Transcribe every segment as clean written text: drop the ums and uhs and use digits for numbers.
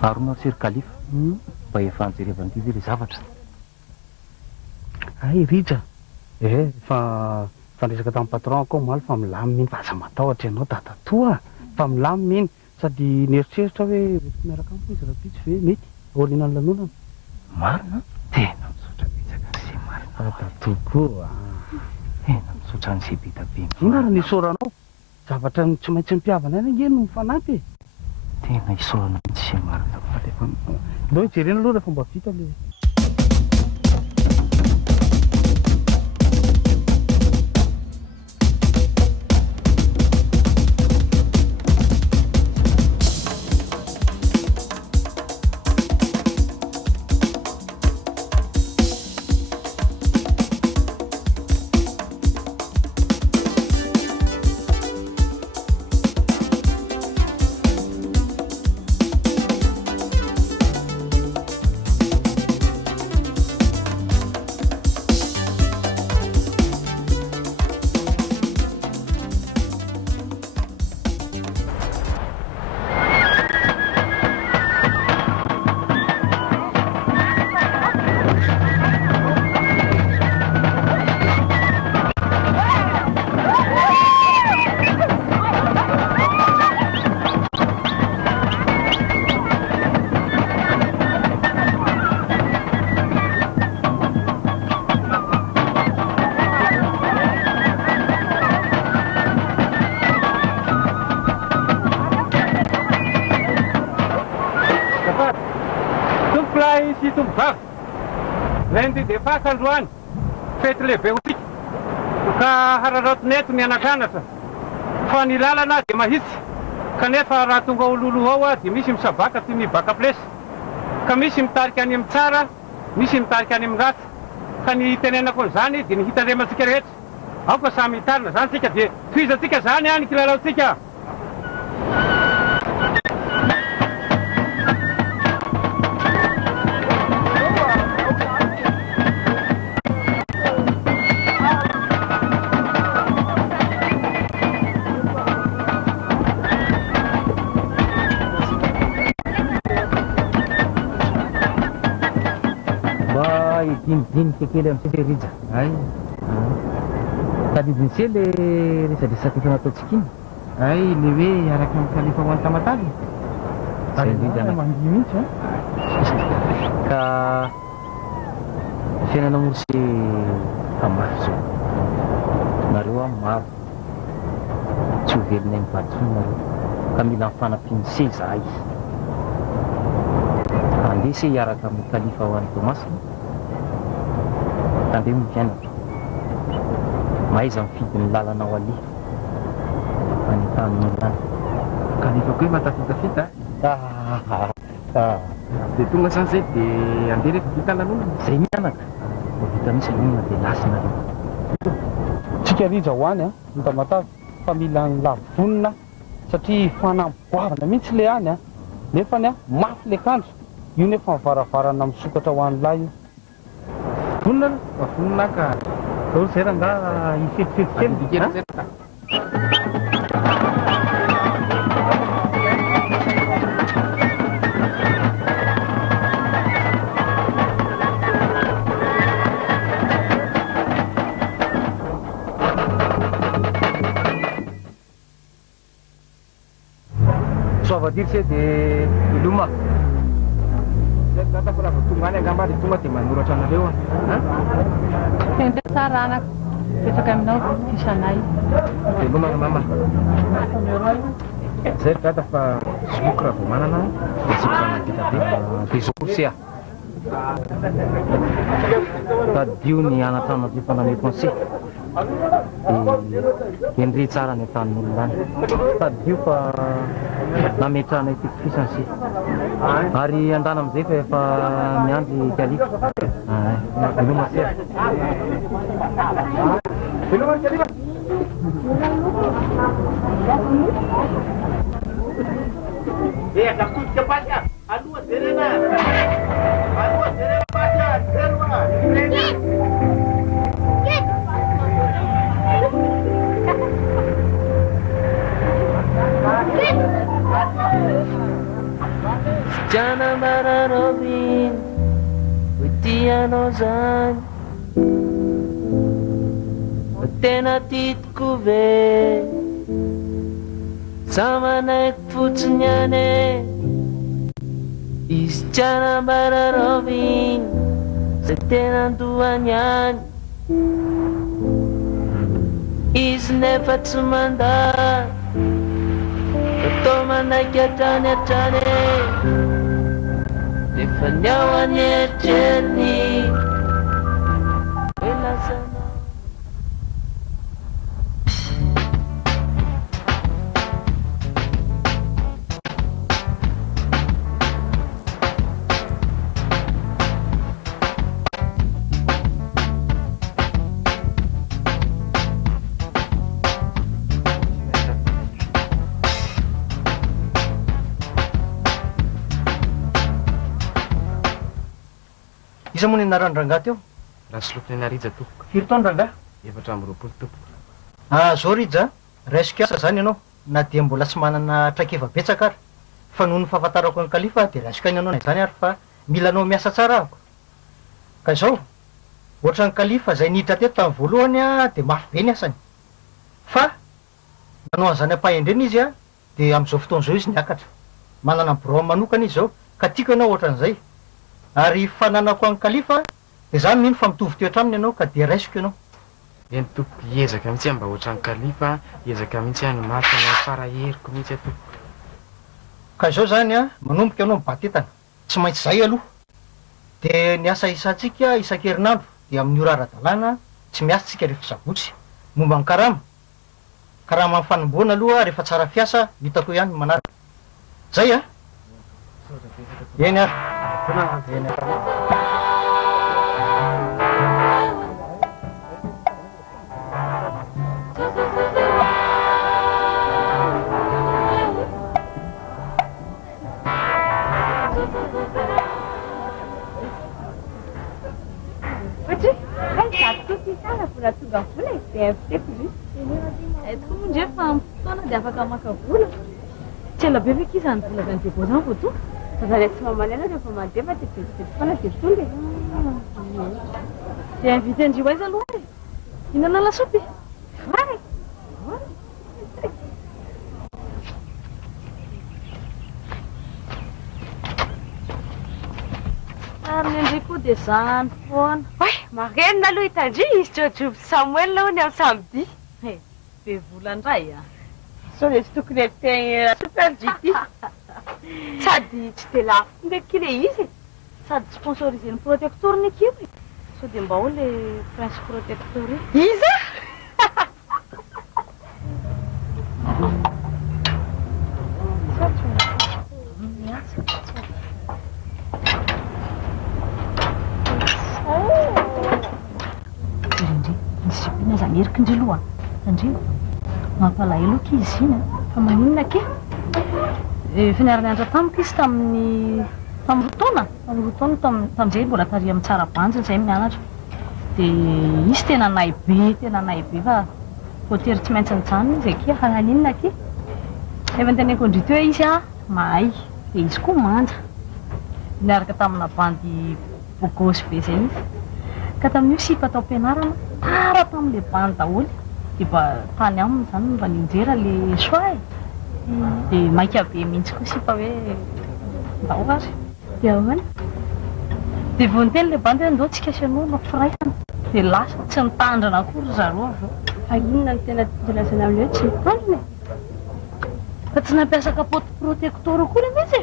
Harona Sir Kalifa mba efa anjerevana ity le zavatra. Ay Rija, fa resaka tamin'ny patron ko maly fa milaminy iny fa aza matahotra ianao tatatoa fa milaminy iny sady nieritreritra hoe miaraka amiko izy rapitsy ve mety aorianany lanonana. Marina tena misotra betsaka sy marina tatokoa tena misotra ny sebita be ina ary nisoranao zavatra tsy maintsy mpiavana any angeny no mifanampy tena isorana mihitsy sy marina lo hijerena aloha rehefa mba vita le Lundi de Páscoa androany fety lehibe otika ka hararaotinety mianak'anatra fa ny lalana dia mahitsy kanefa raha tonga ololo ao dia misy misabaka ty mibaka plesy ka misy mitarika any amin'ny tsara misy mitarika any amin'ny ratsy ka ny tenenako an'izany dia ny hitandrematsika rehetra aoka samy hitarina zany tsika dia toizatsika zany any kilalaotsika. Dini kekele amin'izay le Rija. Ay. Tadidiny se le resadresaka efa nataontsika iny. ay le hoe araka amin'ny Kalifa ho an'ny Tamataly Zay Rija mandihy mihitsy ka fiainana moa sy famafy zao nareo maro tsy ho velona mivatsony nareo ka mila mifanampiany seza ay andese hiaraka amin'ny Kalifa ho an'ny Tomasina tandeha mipianatra maiza mifidy ny lalanao aliha any tany Kalifa koa matafitafita dia tonga zany zay dia andeha rehefa vita lanonana zay mianaka vita misy lanonana dia lasina reo tsika Rija ho any ny Tamatavy fa mila ny lavonina satria fanamboavana mihitsy le any nefany mafy le kandro io nefa mivaravarana misokatra ho an'ny lahy io vonina fa vonina ka zao zay raha nga hifefifefy soavadir se dia iloma zay tata fa raha tonga any angamba dia tonga dia manoratra anareo Tende tsara anako petraka aminao fisanay dia iloma mama zay tata fa somoky raha vao manana dia sika vita be dia zosia tadio ny anatra anateo faname conseil dia endre tsara ny atanin'olona any tadio fa nametranay tikifisany si ary andana amin'izay fa efa miandry Kalifa iloma sera Kapatnya, aduh, Jana Mararovin, Witiano Zan, Tenatit Kuve, Samanek Futsnyane, Is Jana Mararovin, Setenan Duanyan, Is Nefatsumanda, Tomanakatane. Fanyawannya jernih Belasana Isa mo ni narandrangga teo? Raslok na narija toko. Firy taona rangahy? Efatra amby roapolo toko. Zao Rija, raisiko asa zany ianao, na dia mbola tsy manana traikefa betsaka ary. Fa noho ny fahafantarako ny kalifa dia raisiko any ianao zany ary fa mila anao miasa tsara ako. Ka izao, ohatra ny kalifa izay niditra teto tamin'ny voalohany dia mafy be ny asany. Fa nanao an'izany ampahendreny izy dia amin'izao fotoan'izao izy niakatra. Manana birao manokana izy zao, ka tiako ianao ohatran'izay. Ary fananako amin'ny kalifa dia zany mino fa mitovy toetra aminy ianao ka dia raisiko ianao. Eny toko hiezaka mihitsy mba ohatran'ny kalifa, hiezaka mihitsy ny matana faraheriko mihitsy toko. Ka izao zany manomboka ianao mibatetana, tsy maintsy izay aloha. Dia ny asa isantsika isan-kerinandro dia amin'ny ora ara-dalàna tsy miasa tsika rehefa sabotsy. Momba ny karama amin'ny fanomboana aloha rehefa tsara fiasa hitako ihany manaraka. Zay eny ary. Eny ary. Tonga vola dia fiteko izy. Toko mondre fa fotoana dia afaka maka vola. Tsy ela be feky izany vola zany dia zany vao tonga. Zany tsy mamanena rehefa mandefa dia vetivety foana dia tonga. Dia invité andrio aiza aloha e. Hinana lasopy. Vary. Ary ny andry koa dia zany foana. Marenina aloha hitandry izy Jojoby Samuel aloha ny amin'ny samedi. Be volandray So le sy tokony ateny super GT. Sady tsy dia lafo ndraiky le izy. sady sponsorisé ny protecteur ny ekipa. So dia mba ao le prince protecteur Iza? Disipline zany erika indray aloha Andreo mampalahelo aloha izy iny fa maninona ke finarany andra tamiko izy tamin'ny roa taona tamin'izay mbola tary amin'ny tsara banjy izay mianatra dia izy tena nay be fa voatery tsy maintsy nijanona izy ake haninona ke efa nyteneniko indry teo izy mahay dia izy koa manja niaraka tamina bandy bogosy be zay izy ka tamin'io sipa atao am-pianarana tara tamin'le bandy daholo dia mba tany aminy zany mba ninjera le soa dia maika be mihitsy koa sipa hoe ndao azy dia ahoana dia vao niteny le bandy hoe ndao tsika sianao mafiraisana dia lasa tsy nitandrana akory zareo avy eo Fa inona ny tena filazana amin'ny hoe tsy mitandrina fa tsy nampiasa kapoty protecteur akory mihitsy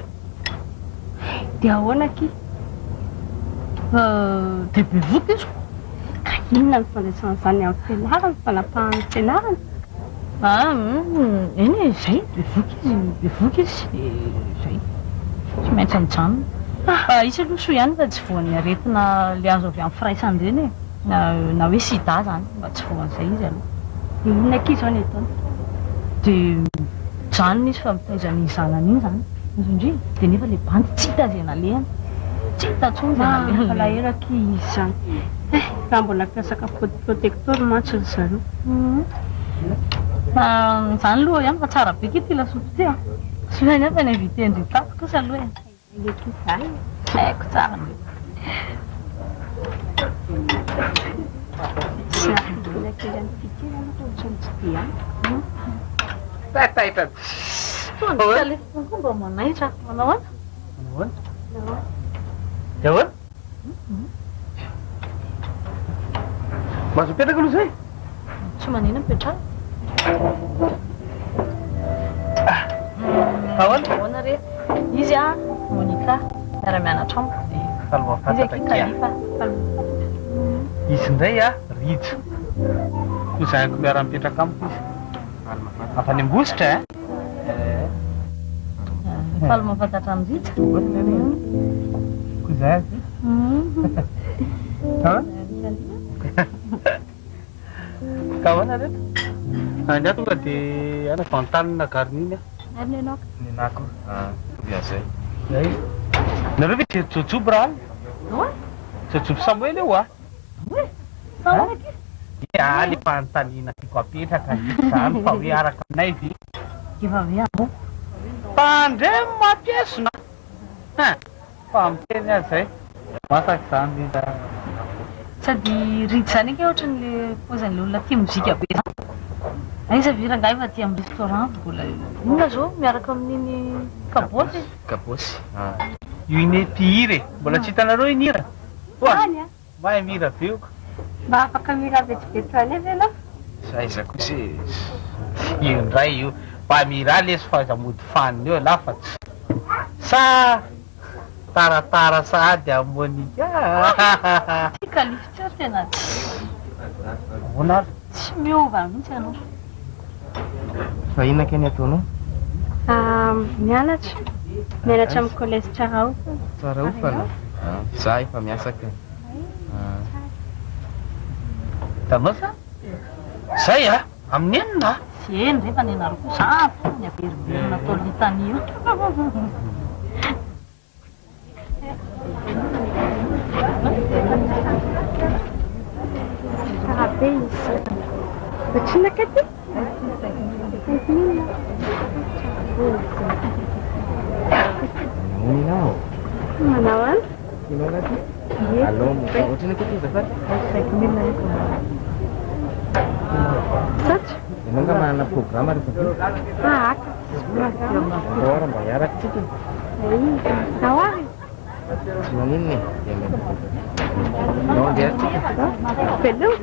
dia ahoana ki dia be voky izy ka inona ny fandraisan'izany amin'ny fianarana fanapahan'ny fianarana eny zay be voky izy zay tsy maintsy mijanona isy aloha soa ihany fa tsy voan'ny aretina le azo avy amin'ny firaisany ireny na hoe sida zany mba tsy voan'izay izy aloha dia inona ki izao ny ataony dia janona izy fa mitaizany zanany iny zany indrindri dia nefa le bandy tsy hita zay nalehany tsy hita tsony zay nalehany palahelo ki izy zany raha mbola fiasaka protecteur mantsy ry zareo zany aloha ihany fa tsara be ke ty lasopy ty soa nefa ny invité ndry tato kosa aloha Leky izany. Haiko tsara. Sy afikelakely amin'ny fikely anao ohatra ny tsy dia any. Taitaitra. Tonga le mba manaitra. Manao ana? Ahoana? Mahazo mipetraka aloha zay? Tsy manina mipetraka. Ahoana re? Izy Monika miara-mianatra amiko dia izy aky Kalifa. Izy indray Rijo. Io zahako miara-mipetraka amiko izy. Afa any Ambositra Faly mahafantatra ny Rijo. Koa zay. Ka ahoana reto? Any tonga dia ana fantanina garininy. Ary ny anao? Ninako. Dia zay. Nareo ve Jojobo raha? Ahoana? Jojobo Samuel io Sahoana aky? Le fanontaniana tiako apetraka izany fa hoe araka aminay ve? Efa avy aho. Tandre mampiesona. Fa miteny azy zay. Masaka izany le Sady Rijo zany eky ohatran'le pozan'le olona tia mozika be zany. Aiza viranga efa tia amin'ny restaurant mbola inona zao miaraka amin'iny kabosy. Kabosy. io ine mpihira mbola tsy hitanareo inira. Any Mahay mira be io. mba afaka mira vetsivetsy any avy ianao. Aiza kosa Io indray io. Mba mira lesy fa aza mody faniny eo lafa sa taratara sady Monika. Ty Kalify tsy ary tena Ahoana ary? tsy miova mihitsy ianao. fa inona keny ataonao? Mianatra amin'ny collège tsara Tsara ofana. Za efa miasa kay. Tanao sa? Zay amin'ny enina. Sy eny rehefa ny anaro kosa ny averiverina tao litania io. Tsara be izy. Vatsinaka ty? Ninao. Manao any? Ninao lati? Allô, ohatrany aketo azafady? 5 000 Satria? Ianao nga manana programma rehefa be? Aka. Andao ara mba hiaraka tsika. Ahoary? Tsy maninona e. Nao andeha tsika. Velao?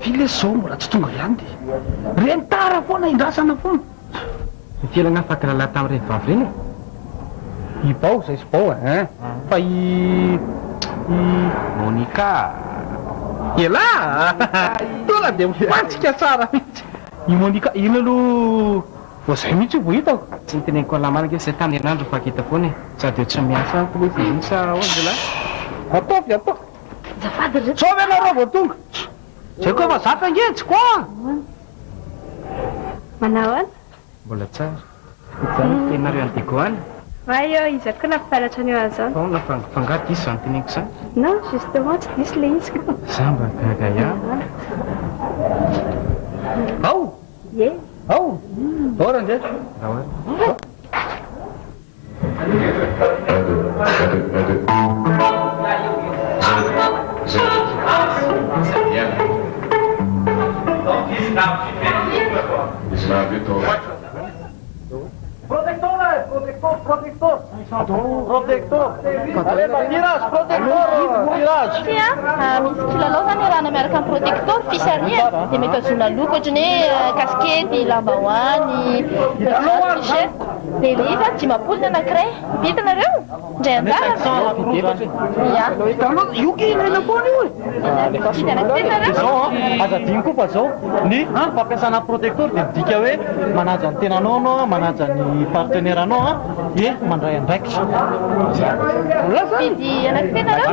Vile zao mbola tsy tonga ihany dia reny tara foana indrasana foana. Fielana afaky raha tamin'ireny vavy reny e? I bao zay sy bao fa Monika. ela tonga dia mifantsika tsara mihitsy. I Monika ino aloha vao zay mihitsy io vao hitako. Tsy niteneniko alamanaka izay tany herinandro fakita foana e. Sady eo tsy miasa koa izy sa ozy Ataovy Azafady reto. Tsovy anareo vao tonga. Zay koa fa zatra angetsy koa. Manao any? mbola tsara. Izany tenareo antigo any. Io izy koa nampianatra an'io azany. Fa nafangaro diso zany teneniko izany. Non, justement tsy diso le izy ko. Za mba gaga ihany. Ao Ye. ao ora ndray. Raha Protector. Protector. Tirage, protector, tirage. Misy kilalao zany arahana miaraka amin'ny protecteur fisarihana dia mety azona loko ohatrany hoe kaskety lambahoany t-shirt dia le izy dimapolo ny anankiray vitanareo indray anjara Io kinena foana io aza diny koa fa zao ny fampiasana protecteur dia midika hoe manaja ny tenanao anao manaja ny partenaire anao dia mandray andraikitra vidy anankitenareo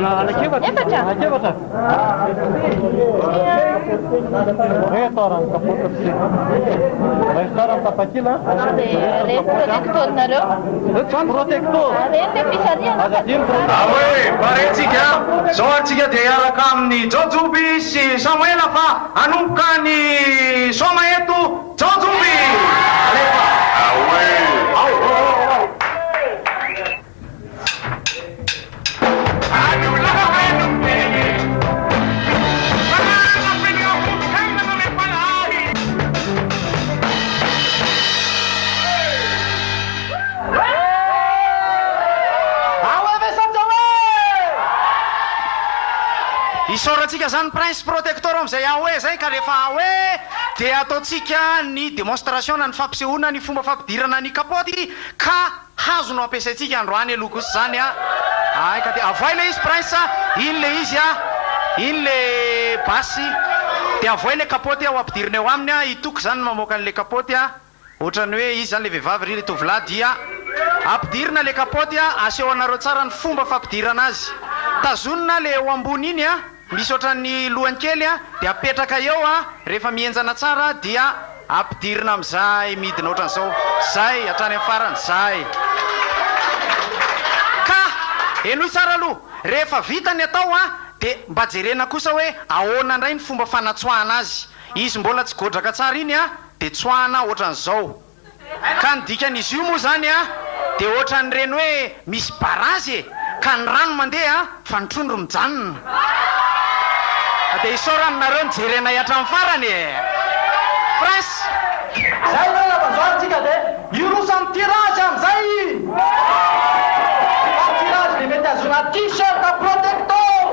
efatra rehetarany kapota sy rehetarany tapakila dia reny protecteurnareo protecteur reny le fisarihana Aoe, paretsika zao atsika dia hiaraka amin'ny Jojoby sy Samuela fa hanomboka ny soma eto Jojoby alefa isaorantsika zany prince protecteur am'izay ahoe zay ka rehefa hoe dia ataotsika ny démonstration ny fampisehoana ny fomba fampidirana ny kapoty ka hazo no ampiasaitsika androany aloko sy zany ay ka dia avoay le izy prince iny le izy iny le basy dia avoay le kapoty ao ampidirina eo aminy itoky zany mamoaka an'le kapoty ohatrany hoe izy zany le vehivavy ry le tovolahy dia ampidirina le kapoty aseho anareo tsara ny fomba fampidirana azy tazonina le eo ambony iny misy ohatran'ny lohany kely dia apetraka eo rehefa mienjana tsara dia ampidirina am'izay midina ohatran'izao zay hatrany amin'ny farany zay ka enoy tsara aloha rehefa vita ny atao dia mba jerena kosa hoe ahoana indray ny fomba fanatsoahana azy izy mbola tsy godraka tsara iny dia tsoahana ohatran'izao ka ny dikan'izy io moa zany dia ohatran'ireny hoe misy barazy ka ny rano mandeha fa ny trondro mijanona dia isaoraninareo ny jerena hiatramin'ny farany prince zay zay lavanzoantsika dia irosany tirage am'izay tirage dia mety azona t-shirt protecteur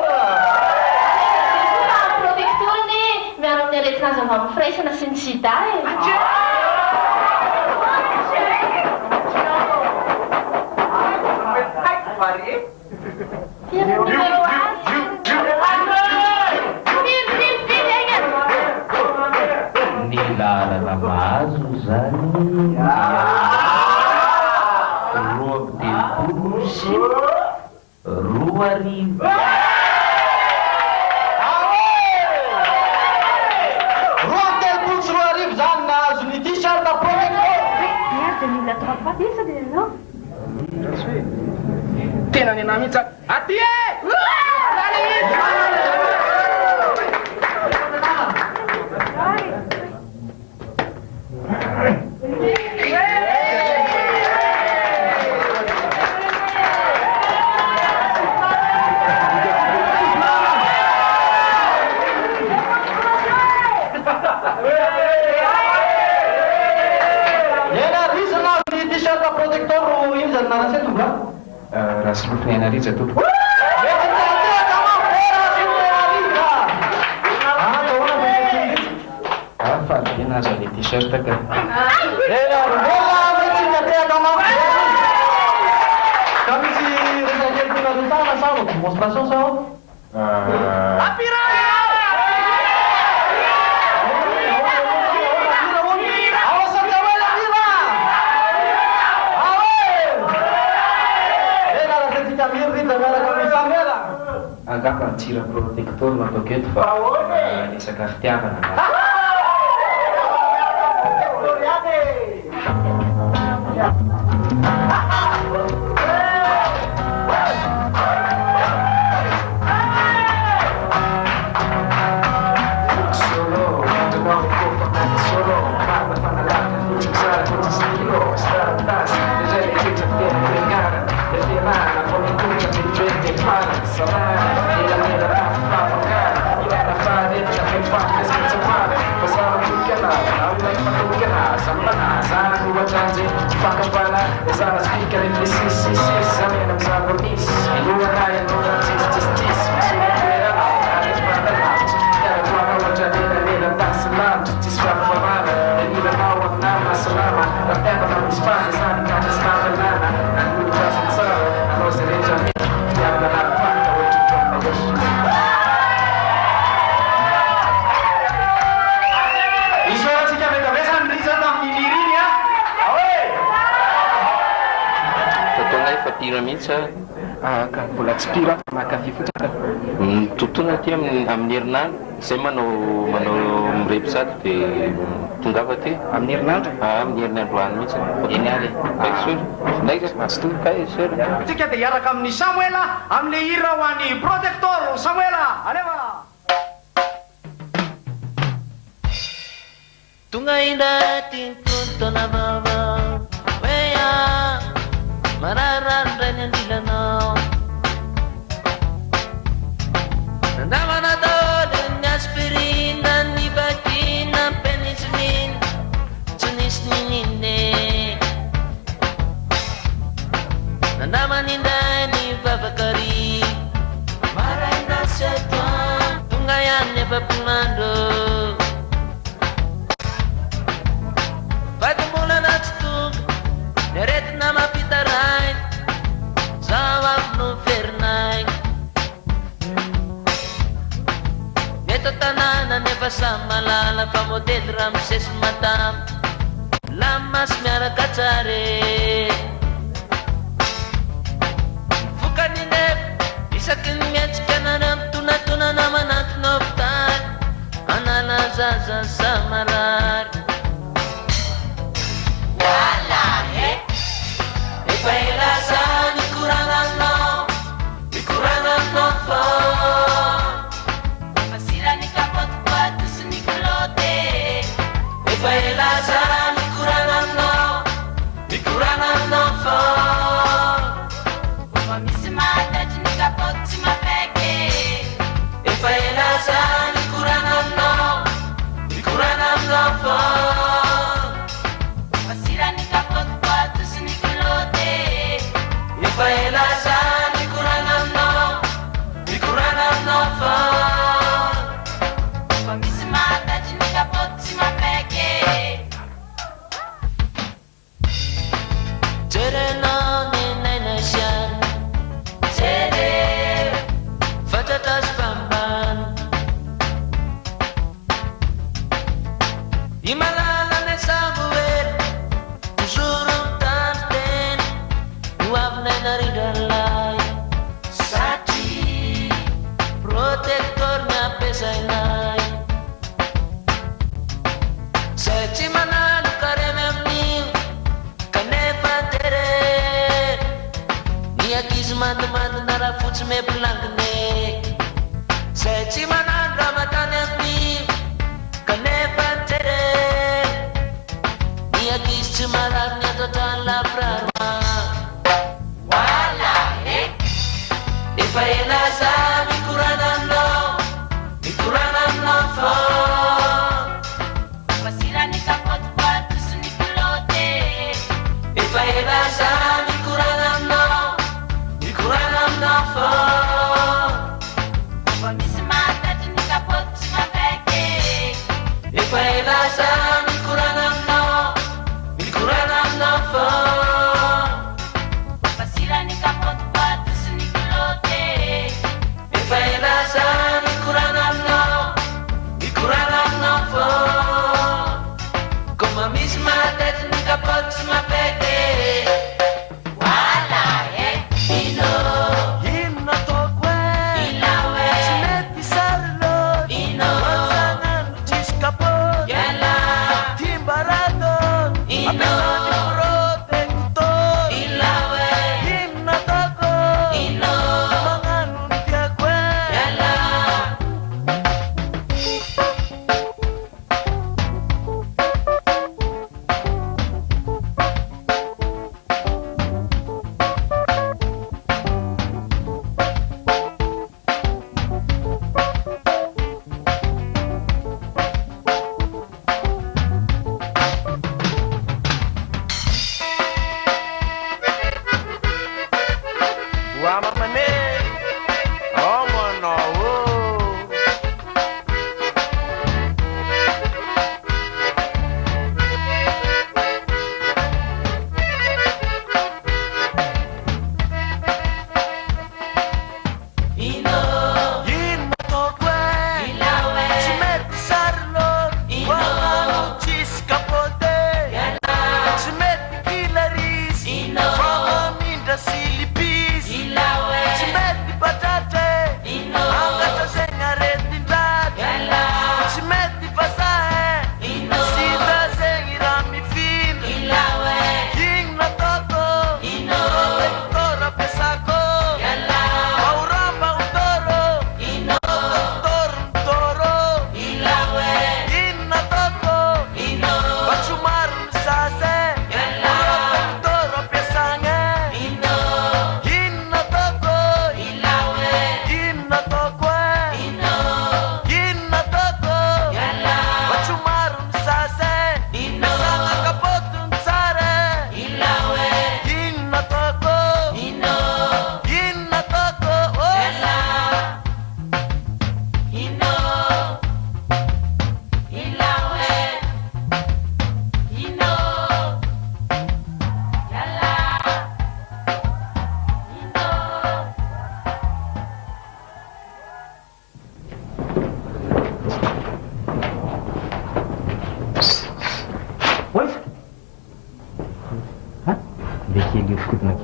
protecteurny miaro amin'ny aretina azy avy amin'ny firaisana sy ny sida ny lalana mahazo zany roa telopolo sy roa arivo roa telopolo sy roa arivo zany nahazo ny t-shirt protecteur dia mila tropaty isa dia anao tena ny anah mihitsy aty raha sy lotony anariza tompo fahabe nazo le t-shirt ka ka misy resakelynarotana sa démonstration sao agapa tsira protecteur natao keto fa resaka fitiavana ohatran'ze fakapala zava spika reny sisisisy zany eny amin'ny zava-misy lohana ianao fa tsisitsisitsisy misy toerana ary fanalavitra karakoana ohatra lenalela tasy lavitra tsisy fafafamana anilanao aminao mahasalama rampiakana misy fana zany katsy namalana nanolo-drasiny tsara anao zay rehetra mety fitiavana lavifanta ohatra isoratsika mekavesany riza tamin'ny liriny a aoe fotoana efa pira mihitsy ka mbola tsy pira makafy fotsaka tontona ty amin'ny herinandro zay manao mirepy sady dia tongava ty amin'ny herinandro amin'ny herinandro any mihitsy eny ary sor ndraiky matsitoy ka sor tsika dia hiaraka amin'ny Samuela amin'le hira ho an'ny protector Samuela aleva Tunga indah tingkun tona baba Weya Mararan yang dilano Nandama na dolin aspirin Dan ibatin ng penicillin Tunis nininde Nandama ninda ni babakari Maray na setuan Tunga yan ne papumando Pagmula na tutug, neret na mapitaray, zawag no fernay. Neto tanana nefa sa malala pa model Ramses matam, lamas mera kacare. Fuka ni nep, isakin miets kananam tuna naman at noptan, anala zaza sa marar. Pailasan ikurangan no fo Masira ni kapot kuatus ni kulote Pailasan ikurangan no fo Mamisimata jini kapot simapeke Pailasan ikurangan no fo Masira ni kapot kuatus ni kulote Pailasan ikurangan no fo Pamisimata jini kapot simapeke Tere no ninay na siyan Tere Fajatas pamban Imalala na Samuel Usurong tanten Nuwag na naridalay Sati Protector na pesaynay Sachi manalo karememni Kanefa tere Niya kismatu narafuts me plankne Sachi manalo ramatanemni Kanefa tere Niya kismalar niya total la prarma Pailasan ikurangan no fo Masira ni kapot kuatus ni kulote Pailasan ikurangan no fo Pamisimata jini kapot simapeke Pailasan ikurangan no fo Masira ni kapot kuatus ni kulote Pailasan ikurangan no fo Como misma tet ni kapot simapeke Wala hino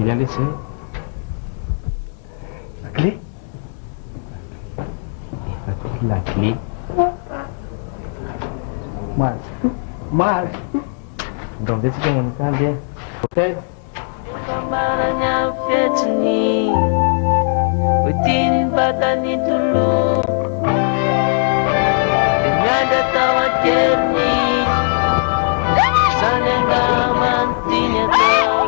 kely aleha zay. Lakle? Efa ty lakle. Mahazo. Ndao amizay tsika manikandry e. Hôtel. Marany amin'ny fiatriny ho tiany vatany tolo dia miandry atao an-keriny zany angamantiny atao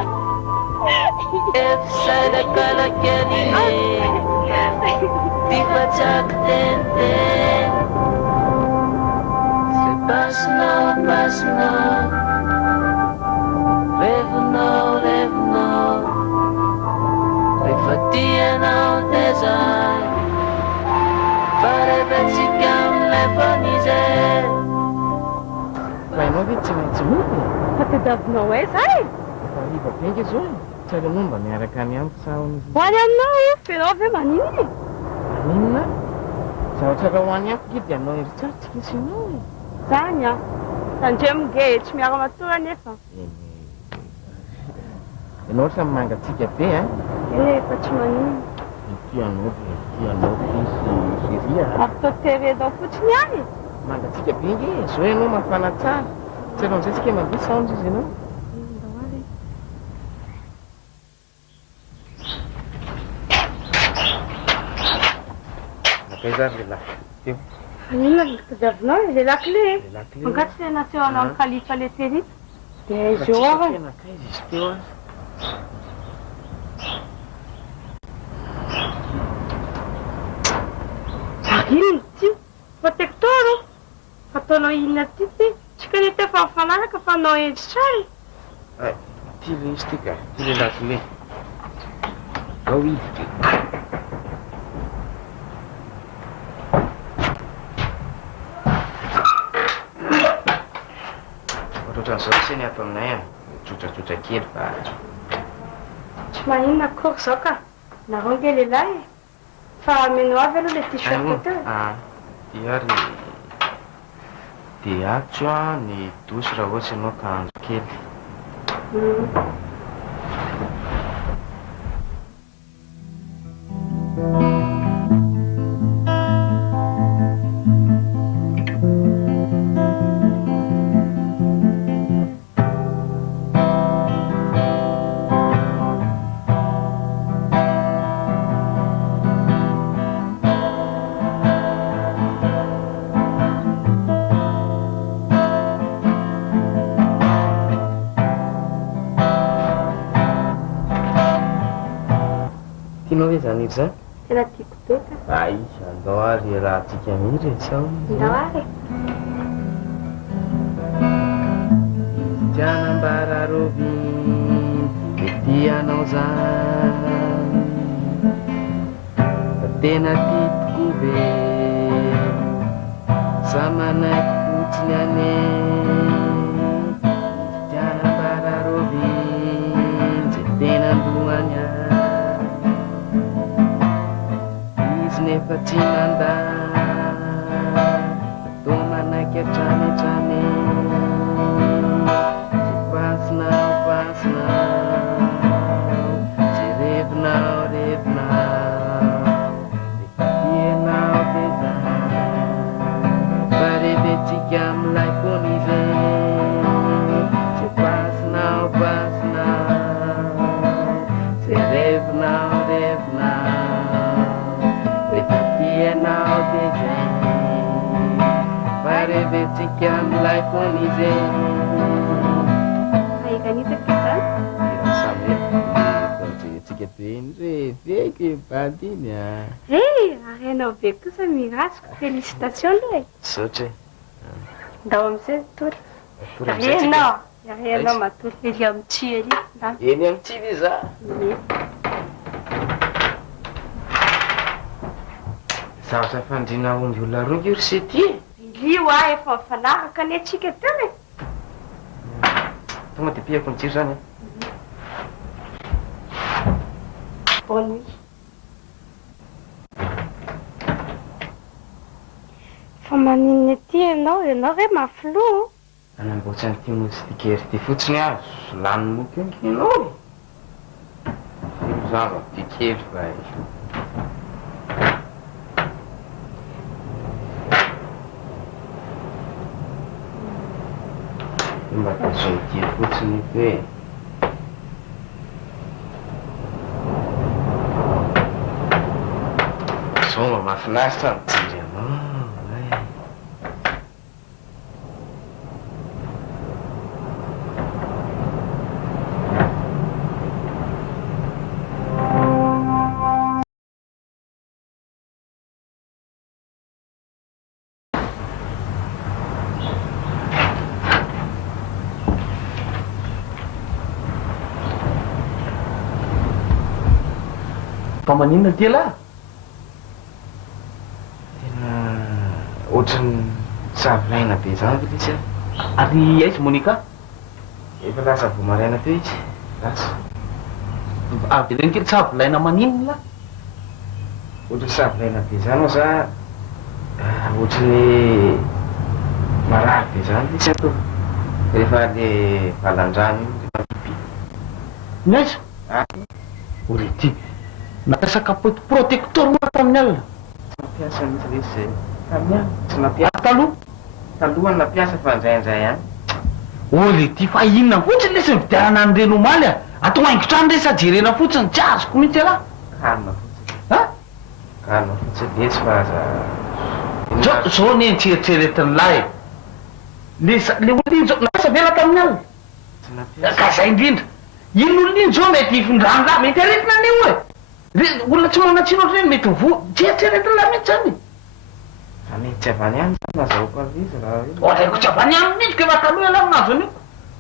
efisairakalakelyne ty fatsaky teniteny zay pasinao pasinao revinao revinao rehefa tianao tezay fa rehefatsika amin'ilay fanizay Hainao ve tsy maintsy mody? Fa tadiavinao ay zay? Efa riva benga izy hoe. Tsy ary anao mba miaraka any amiko sa ahoana izy? Ho any aminao io, fenao ve manino? Maninona? Zavatra raha ho any amiko gid dia anao eritsarotsika isinao e. Zany a. Tandremge tsy miara matoa nefa. Ianao ohatrany mangatsika be a? Efa tsy manino. Tianao pisy seria. Avy fotsiny any. Mangatsika be nge, zao ianao mafana tsara. Tsy anao amizay tsika mandeha saondry izy ianao. Nakaiza ry lehilahy? Teo. Inona ny tadiavinao le lakle? Le lakle. Mangatsy tena teo anao ny kalifa le terita. Dia izy eo avy. Nakaiza izy teo a? Inona ty? Protecteur fataonao inona ty ty? Tsika ny tefa mifanaraka fa anao endry tsara. Ty le izy ty ka, ty le lakle. Ao hiditra. Ohatran'izao tsy ny ato aminay a, tsotratsotra kely fa... Tsy maninona akory zao ka. Nareo nge lehilahy. Fa meno avy aloha le t-shirt teo. Iary dia atso a ny dosy raha ohatsy ianao ka andro kely. Tianao hoe zany iry zany? Tena tiako doka. Andao ary raha tsika miry e sao? Andao ary. Tianambara roviny dia tianao zany fa tena tia tokoa ve sa manaiky fotsiny ane tianambara roviny zay tena andohany any izy nefa tsy mandany atao manaiky hatranetrane Arenao be kosa mirasiko. Félicitations aloha e. Saotra e. Ndao amizay tory. Arenao matory ely amin'ny tsi ery. Eny amin'ny tsi ve za? Zavatra fandriana omby olona roa io ry se ty e. Ilio a efa mifanaraka ane tsika teo e. Tonga dia piako ny jiro zany e. Bonne nuit. Fa maninona ety ianao re mafilo. Anamboatra an'ity moustiquaire ty fotsiny azo, laniny moka io ianao e. mazava dikely fa mba tazony dia fotsiny hoe zao mba mahafinaritra mijery anao fa maninona ty lahy tena ohatrany savilaina be zany fa izy ary aizy Monika efa lasa vo maraina teo izy lasa avy reny kely savilaina maninona lahy ohatrany savilaina be zany ao za ohatrany marary be zany izy ato rehefa le valan-drano iny rehefa biby ny aiza orety nampiasa kapoty protecteur moa tamin'ny alina tsy nampiasa misy resy tamin'ny alina tsy nampiasa talohany nampiasa fa ndraindray any ole ty fa inona fotsiny lesy mividiarana an'ireny omaly a atao haingotrano re sady jerena fotsiny tsy azoko mihitsy ala kalma fotsiny kalma fotsiny lesy fa zao ny entsieritreretiny lahy le olona iny zao nampiasa vela tamin'ny alina tsy nampiasa ka zay indrindra ino olona iny zao mety ifindrano lahy mety aretina anio e olona tsy manatsino ohatrany mety vo tsieritreretiny lahy mihitsy zany fa mety tsy avany any zany nazahoako avizy raha ohatraiko tsy avany any mihitsy ka efa taloha ala nazo anio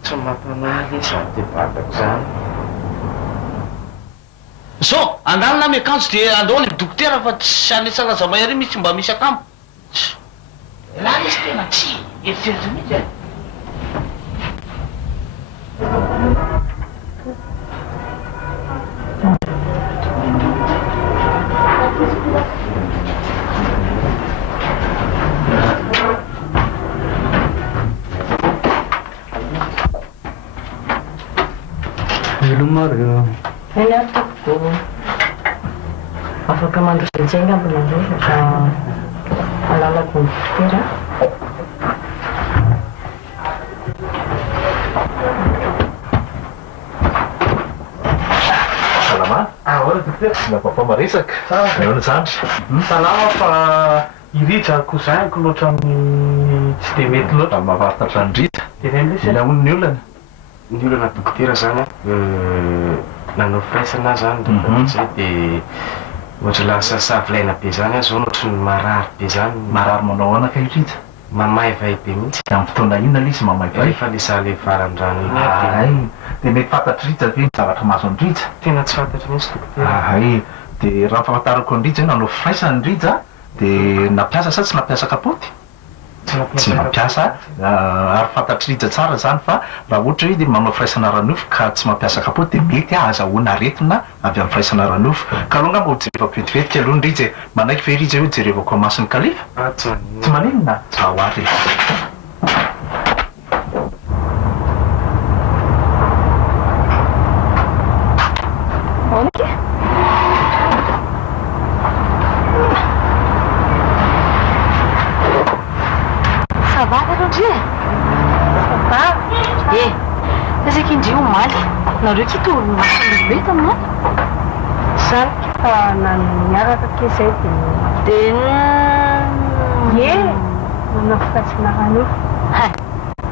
tsy mampanaly zany te batako zany zao andalina miakanjo de andao le dokotera fa tsy anesana zamay ary misy mba misy akamo laha izy tena tsy eritseritra mihitsy e Mario. Eny atoko afaka mandrosentsena ambona andreo fa alalako ny dokotera salama ahoana dokotera mapapa maresaka nahoana zandry salama fa irijako zaniko loatra amin'ny tsy de mety loatra mavarotatra andritra teneny lesy nahono ny olana ny olana dokotera zany nanao firaisana zany zay de ohatra lasa savilaina be zany zao ohatry ny marary be zany marary manao anaka iritra mamaivay be mihitsy amin'ny fotoana inona le izy mamaivay rehefa le sa le valan-drano iny ay de mety fantatry ritra ve ny zavatra mahazo andritra tena tsy fantatra mihitsy dokotera ay de raha fahafantarako andritra zay nanao firaisana andritra de nampiasa sa tsy nampiasa kapoty tsy mampiasa ary fantatry ritra tsara zany fa raha ohatra hoe de manao firaisana ranofo ka tsy mampiasa kapoty de mety azahoana aretina avy amin'ny firaisana ranofo ka aloha ngamba ho jereva vetivetiky aloha ny ritra manaiky ve ritra hoe jerevako masiny kalifa tsy maninona zaho ary nareo kito be taminay zany fa naniaraka ke zay de manao firaisana ranofo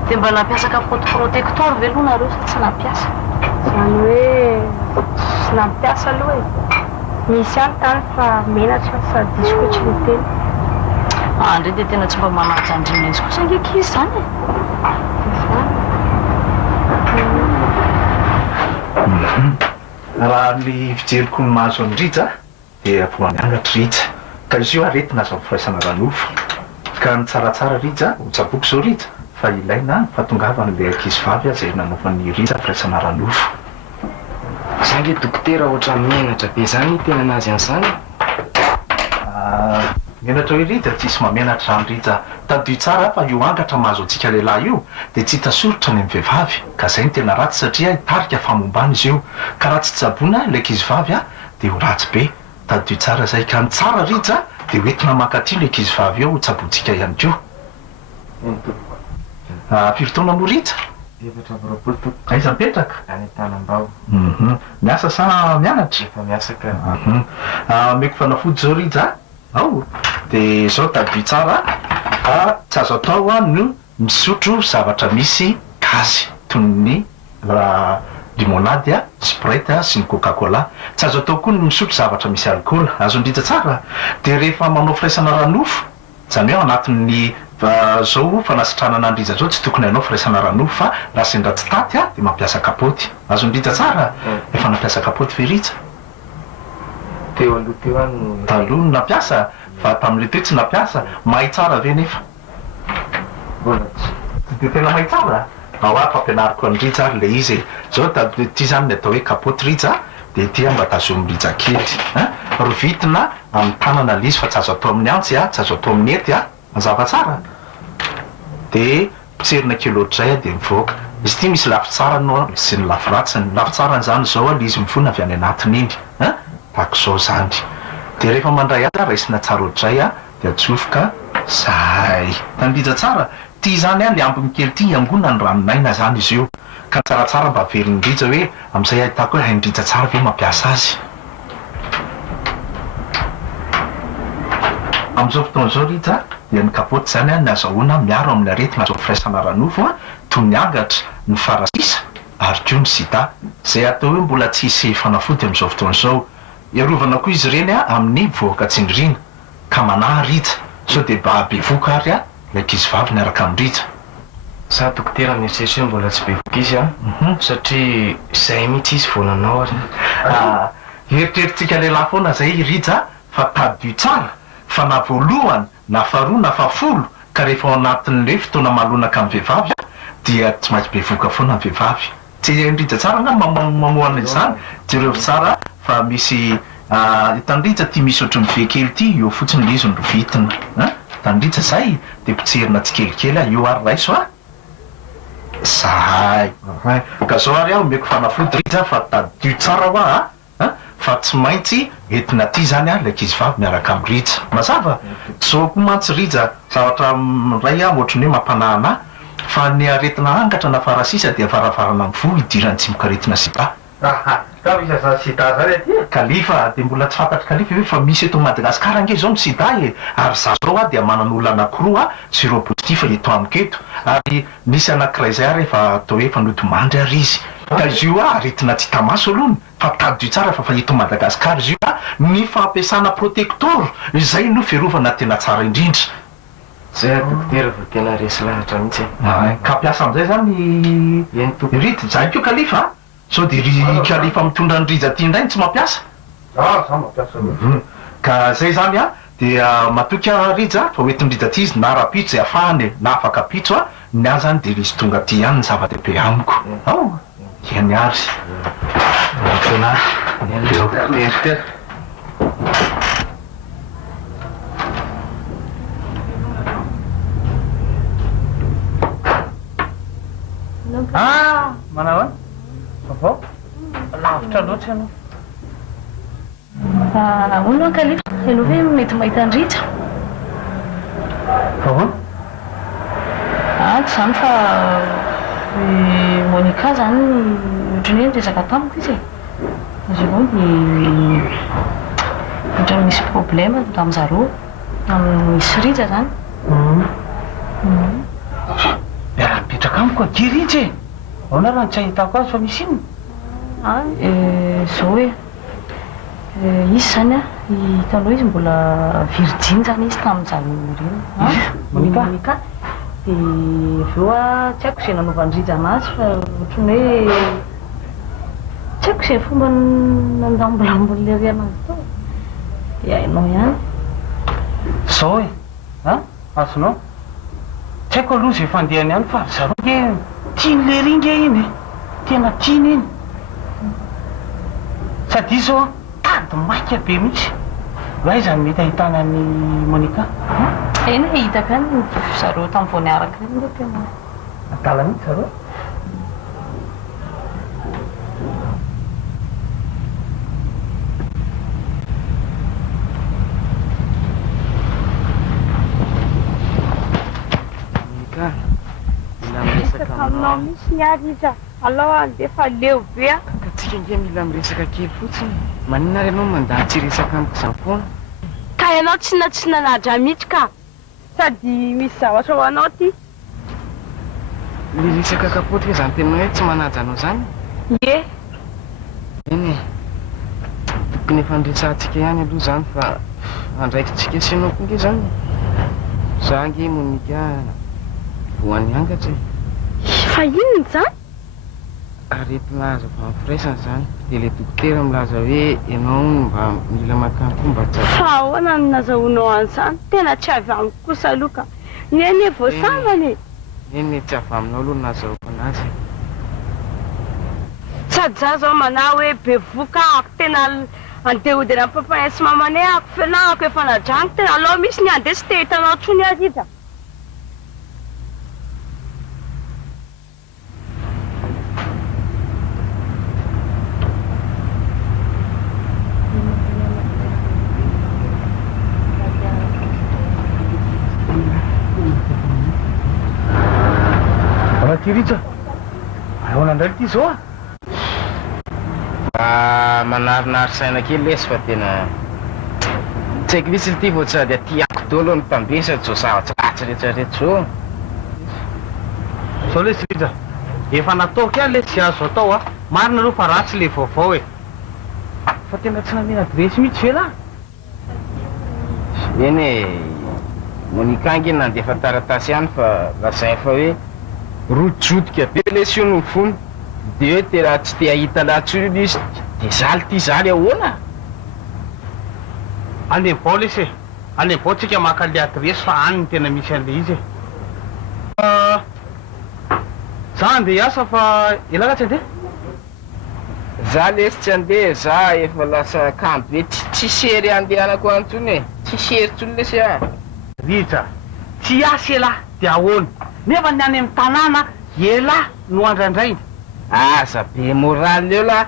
de mba nampiasa kapoty protecteur ve aloha nareo sa tsy nampiasa zany hoe tsy nampiasa aloha e misy any tany fa menatra sady diso koatry ny teny andre de tena tsy mba manajandrina izy kosa ngeky izy zany raha ny fijeriko ny mahazo andritra de avoany angatry ritra ka izy io aretina azo firaisana ranofo ka ny tsaratsara ritra hotsaboky zao ritra fa ilaina fatongavana le ankizy vavy a zay nanaovany ritra firaisana ranofo zany le dokotera ohatra menatra be zany tena anazy an'izany menatra hoe rija tsisy mamenatra rano rija tadio tsara fa io angatra mahazo antsika lehilahy io dia tsy hita soritra ny amin'ny vehivavy ka izay ny tena ratsy satria hitarika famombana izy io ka raha tsy tsaboina ilay ankizy-vavy a dia ho ratsy be tadio tsara izay ka ny tsara rija dia hoentina mankaty ilay ankizy-vavy eo ho tsabontsika ihany koa firy-taona moa rija aiza mipetraka any Tanambao miasa sa mianatra efa miasa ka meko fanafody zao rija ao dia zao tadio tsara tsy azo atao a no misotro zavatra misy gazy toy ny limonady a sprite sy ny coca-cola tsy azo atao koa no misotro zavatra misy alcool azo indritra tsara dia rehefa manao firaisana ranofo zany hoe anatin'ny zao fanasitrana anandriza zao tsy tokony hanao firaisana ranofo fa raha sendra tsy taty a dia mampiasa kapoty azo indritra tsara efa nampiasa kapoty feritra teo aloha teo any taloha no nampiasa fa tamin'le teo tsy nampiasa mahay tsara ve nefa mbola tsy dia tena mahay tsara ao a fampianariko an'rija le izy zao ty zany ny atao hoe kapoty rija dia ty mba tazomin'rija kely rovitina amin'ny tanana l'izy fa tsy azo atao amin'ny antsy a tsy azo atao amin'ny ety a mazava tsara dia pitserina kilotray a dia mivoaka izy ty misy lafy tsara no sy ny lafy ratsiny lafy tsarany zany zao a le izy mifona avy any anatiny iny tako zao zany dia rehefa mandray azy a raisina tsara ohatray a dia atsofoka zay tandrija tsara ty zany a le ambiny kely ty iangona ny ranonaina zany izy io ka tsaratsara mba velon'rija hoe amin'izay ahitako hoe hain'rija tsara ve mampiasa azy amin'izao fotoan'izao rija dia ny kapoty zany a ny azahoana miaro amin'ny aretina zao firaisana ranofo a toy ny angatra ny farasisa ary koa ny sida izay atao hoe mbola tsy hisy fanafody amin'izao fotoan'izao iarovana koa izy ireny a amin'ny voaka tsindrina ka manahy rija sao dia mba be voka ary a ilay ankizy-vavy niaraka amin'rija za dokotera mieritreritra hoe mbola tsy be voka izy a satria izay mihitsy izy vonanao ary eritreritsika lehilahy foana zay rija fa tadio tsara fa na voalohany na faharoa na fahafolo ka rehefa ao anatin'le fotoana malonaka amin'ny vehivavy a dia tsy maintsy be voka foana amin'ny vehivavy tsy nrija tsara nga mamoana izany tsy ireo tsara fa misy tandrija ty misy ohatry ny vekely ty eo fotsiny le izy ny rovitina tandrija zay dia potserina tsy kelikely a eo ary raiso a zay ka zao ary aho meko fanafody rija fa tadio tsara ho a fa tsy maintsy entina ty zany a ilay ankizy-vavy miaraka amin'rija mazava zao koa mantsy rija zavatra ray a ohatrany hoe mampanahana fa ny aretina angatra na farasisa dia varavarana amin'ny vo idirany tsy mikaretina sida ka misy aza sida zany aty kalifa dia mbola tsy fantatry kalifa hoe fa misy eto madagasikara nge zao ny sida e ary za zao a dia manan'olona anankiroa a zero positif eto amiketo ary misy anankiray zay a rehefa atao hoe fanodomandry ary izy ka izy io a aretina tsy tamaso alohany fa tadio tsara fa eto madagasikara izy io a ny fampiasana protector izay no fiarovana tena tsara indrindra zay dokotera vo tena resy lahatra mihitsy ka mpiasa amin'izay zany rita zay keo kalifa sao dia kalifa mitondra ny rija ty indray ny tsy mampiasa za mampiasa ka zay zany a dia matoky a rija fa hoentin'rija ty izy na rapitso zay afahany na afaka pitso a ny azy zany dia izy tonga ty ihany ny zava-dehibe amiko ao iany ary manao avao lavitra loatra ianao olona ankalefa ianao hoe mety mahita andritra tsy zany fa monika zany ohatrany hoe nresaka tamiko izy izy aloha ny ohatrany misy problème tamin'zareo misy rija zany miarapetraka amiko agy rija e aona raha ny tsy ahitako azy fa misy iny zao hoe izy zany a hitanao izy mbola virgine zany izy tamin'izany reny monika dia aveo a tsy haiko izay nanaovandrija anazy fa ohatrany hoe tsy haiko izay fomba nandambolambol ary anazy tao dia hainao ihany zao e azonao tsy haiko aloha zay fandehany ihany fa zareo nge tiany le ringa iny tena tiany iny sady izy zao tady maika be mihitsy Aiza ny mety ahitanany Monika? Eny hitaka ny zareo tamin'ny vao niaraka reny le tena. Adala mihitsy zareo? Monika, mila miresaka aminao misy ny Ariza. Alao andefa leo be a. Katsika nge mila miresaka kely fotsiny. Maninona ary ianao mandany tsy resaka amiko izany foana? Ka ianao tsy nanadra mihitsy ka. Sady misy zavatra ho anao ty. Le resaka kapoty hoe zany tena hoe tsy manaja anao zany? Ie. Eny e. Tokony efa andresantsika ihany aloha zany fa andraikitsika sy anao koa nge zany. Za nge Monika voan'ny angatra e. Fa inona zany? Aretina azo avy amin'ny firaisana zany. Dia le dokotera milaza hoe ianao mba mila makany fomba tsara. Fa ahoana no nazahoanao an'izany? Tena tsy avy amiko kosa aloha ka. Neny voasangany. Eny tsy avy aminao aloha nazahoako anazy. Sady za zao manao hoe be voka ako tena andehodina amin'ny papaya sy mamanay ako fialahako efa nadrano tena alao misy ny andeha sy te hitanao trony Ariza. Ritsa, ahoana indray ty zao a? Manarinary saina kely lesy fa tena tsy haiko mihitsy ity vao sady atiako daholo ny mpambesa zao zavatsy ratsy rehetrarehetra zao. Zao lesy Ritsa, efa nataoko ihany lesy sy azo atao a. Marina aloha fa ratsy le vaovao e. Fa tena tsy namena adresy mihitsy ve lahy? Eny e, Monika nge nandefa taratasy ihany fa lazainy fa hoe rojodika be lesy io no fony. Dia hoe tena tsy te ahita lahatso io izy. Dia zaly ty zaly ahoana? Anembao lesy e. Anembao tsika maka le adresy fa any ny tena misy an'le izy e. Za andeha hiasa fa elaka tsy andeha? Za lesy tsy andeha, za efa lasa kanto hoe tsy sery andehanako antsony e. Tsy sery tsony lesy a. Ritsa, tsy asa elahy dia ahoana? Nefa ny any amin'ny tanàna elahy no andrandrainy. Aza be moraly eo lahy.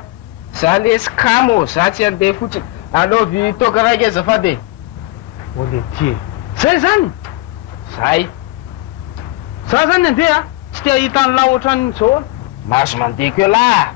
Za lesy kamo, za tsy andeha fotsiny. Anaovy toaka raiky azafady. Ole ty. Zay zany? Zay. Za zany andeha, tsy te ahita ny lahy ohatran'izao. Mahazo mandeko eo lahy.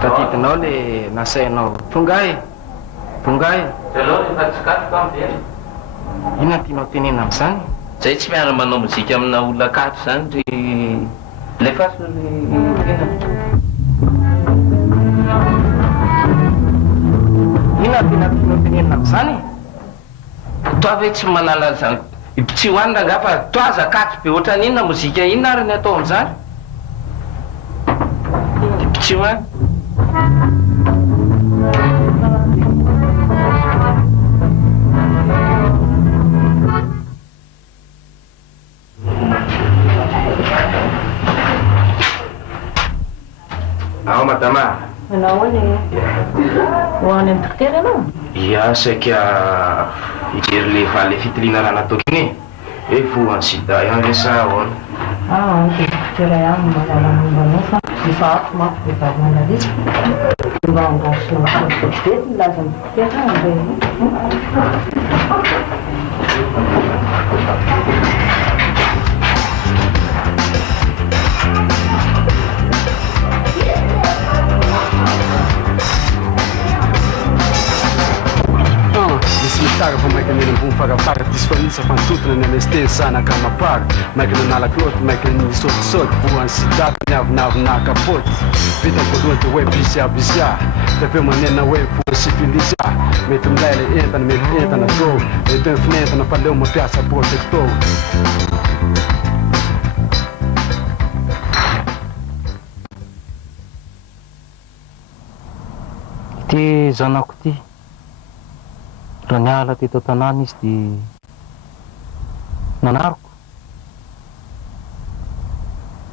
Tadidinao le nasainao tonga e. Tonga e. Aloha rehefa tsikato am'zany. Inona tianao tenena amin'izany? Zay tsy miara manao mozika amina olona akato zany ry le faso le tena. Inona tena tianao tenena amin'izany? Toa ve tsy manala zany tsy hoanina nga fa toa zakato be ohatran'inona mozika inona ary ny atao amin'izany? Tsy hoany. Ao madama. Manao any ho any amin'ny dokotera ianao? Ia, saika hijery le valy fitiliana raha nataoko iny. Hoe voan'ny sida ihany ve sa ahoana? Ny dokotera ihany manala momba anao fa efa afo manko be vary manaritsy. Mba angasinao be ny laza ny dokotera tsara fa maika ny ambony farafara disy fa misy fantotona ny anesteny sanaka mapara maika ny analakloty maika ny misaotisaoty voany sidata ny avinavinaka poty vita voalohany de hoe bisiabisia tafeo manena hoe voany sifilisia mety milaila entana mety entana to mety ny finentana fa leo mampiasa protector ty zanako ty raha niala teto an-tanàna izy dia nanariko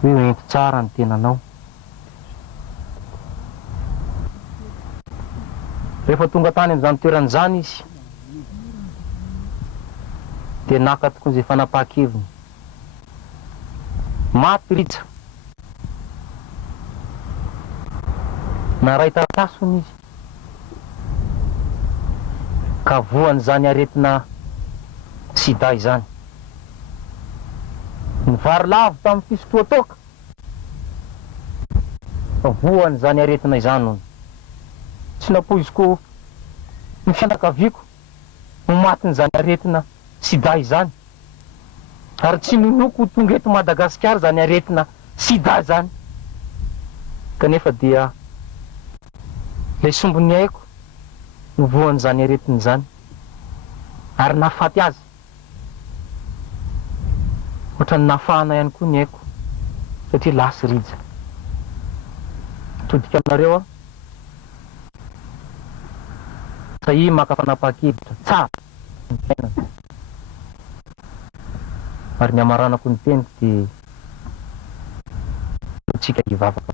hoe ento tsara ny tenanao rehefa tonga tany amin'izany toeran'izany izy dia naka tokony izay fanapahan-keviny maty ritsa naray tartasony izy ka voany zany aretina sida izany ny vary lavo tamin'ny fisotroa toka voany zany aretina izany ony tsy napoiziko ny fianakaviako no matiny zany aretina sida izany ary tsy nonoko tonga eto Madagasikara zany aretina sida zany kanefa dia lay sombony haiko no voany zany aretiny zany ary nafaty azy ohatrany nafahana ihany koa ny haiko satria lasy rija todika aminareo a sahi maka fanapahan-kevitra tsara ny fiainana ary ny amaranako ny teniko dia tsika hivavaka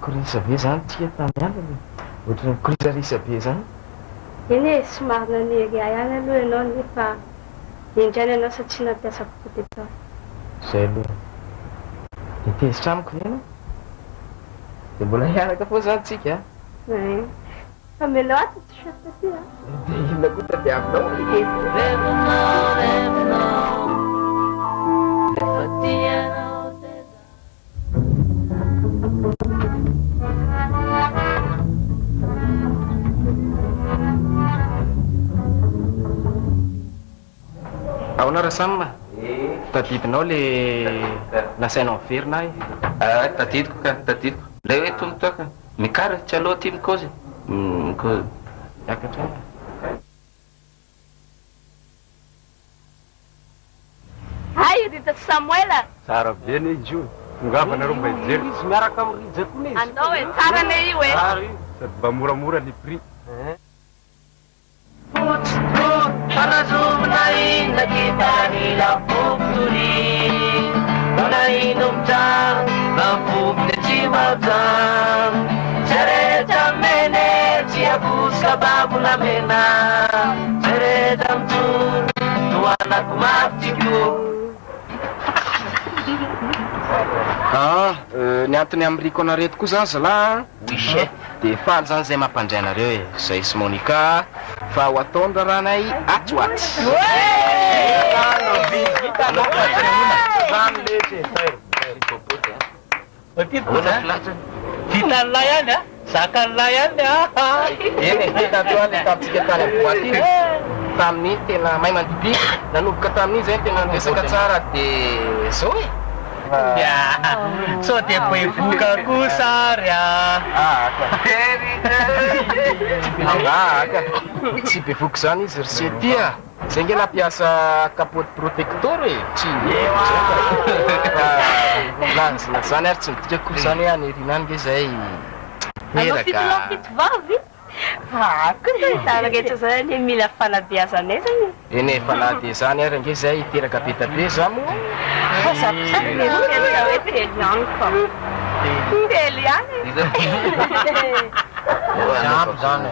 korisa be zany tsika tamin'ny alina ohatrany korisarisa be zany eny e somary nanery ihany aloha ianao nefa indrany ianao satria nampiasa protecteur zay aloha nitezitra amiko ianao dia mbola hiaraka foa zany tsika fa melo aty t-shirt ty a dia inona koa tadiavinao aonara samma tadidinao le nasainao miverina ahy tadidiko ka tadidiko lay hoe tomitoaka mikara tsy aloha ty mikozy miakatra ay rita Samuela tsara be ne izy io tongavanareo mba hijery izy miaraka amin'ny rija koa ne izy andao e tsara ne io e sady mba moramora ny prix Panazumnain nakitani lampugturi Panainomjang lampug na chimagang Ceredam mene chiabus kababu na mena Ceredam tur tuana kumaptiku ny antony amin'ny riko anareto koa zany zala wishe dia faly zany zay mampandray anareo e zay sy Monica fa ho ataondra ranay atsoaty vitan'lay ihany a zakan'lay ihany a eny tatoany tamitsika tany amin'ny boaty tamin'ny tena may mandibiky nanomboka tamin'iny zay tena resaka tsara dia zao e so dia bevoka kosa ry aka tsy bevoka zany izy ry setia zay nge nampiasa capote protecteur e tsy zany ary tsy midika koa zany hoe anerinany nge zay eraka vavy kosarehetra zany mila fanabeazanay zany eny fanady zany ary nge zay teraka be tabe za mo hoe tely ihany fa tely ihany ampy zany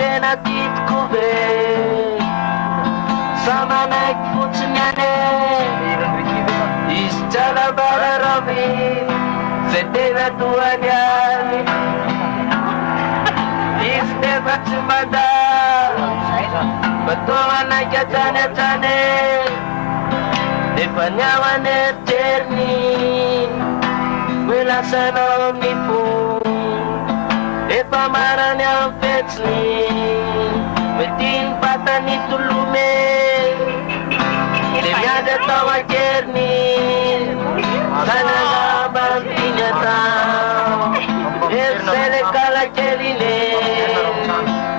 Tena titiko be sama naik futsnyane isjala bararobi sedera tuanya isteba cumada betul anak jatane depannya wane cerni belasano nipu pamaran yang fetsni betin patan itu lume dia ada tawa jerni sana gaban tinyata sele kala jeline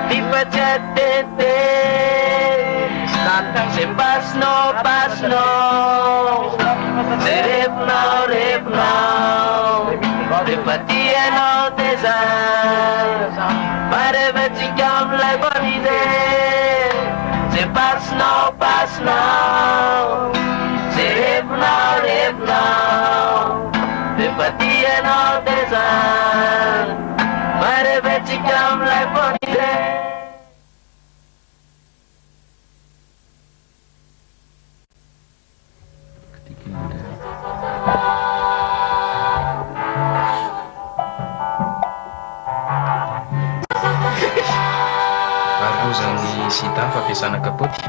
tipe chatete sepasno pasno repno Depatiano desire Pare veci jam lai bonide Se pass now Se rep now Depatiano desire Pare veci jam lai bonide Sita fampiasana kapoty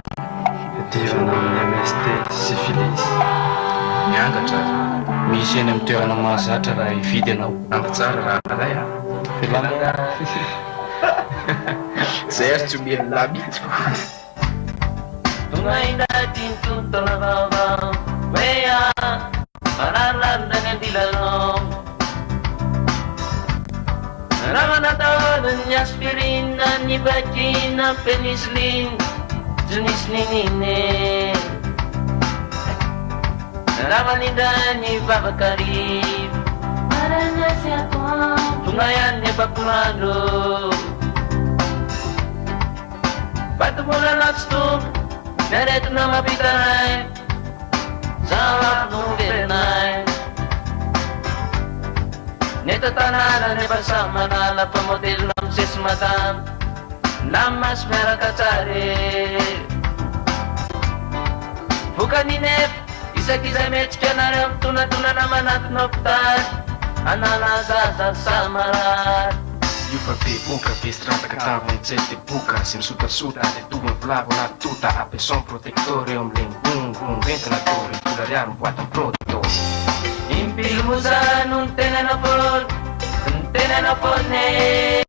divana amin'ny MST syphilis miangatra misy eny amin'ny toerana mahazatra raha hividy anao angatsara raha ray zay ary tsy omeny lamitsiko Tungainda tintu tolababa Weya Paralar dengan dilalo Ramanata nyaspirin dan nyibakina penislin Jenis ninine Ramaninda nyibabakari Marana siapa Tungayan nyebakulado Batu bulan lakstum Neretu nama pitai Salah nubernai Neta tanah ne bersama nala pemodel namsis madam Namas merah kacare Bukan inep Isa-kisa mechkan aram tuna-tuna nama nak noptar Anala zaza samarat Yupa be buka be strada catava in zette buca si suta le tu non plavo la tuta a peson protettore omling boom boom ventilatore pulariare un buato prodotto Impil musa non teneno por ne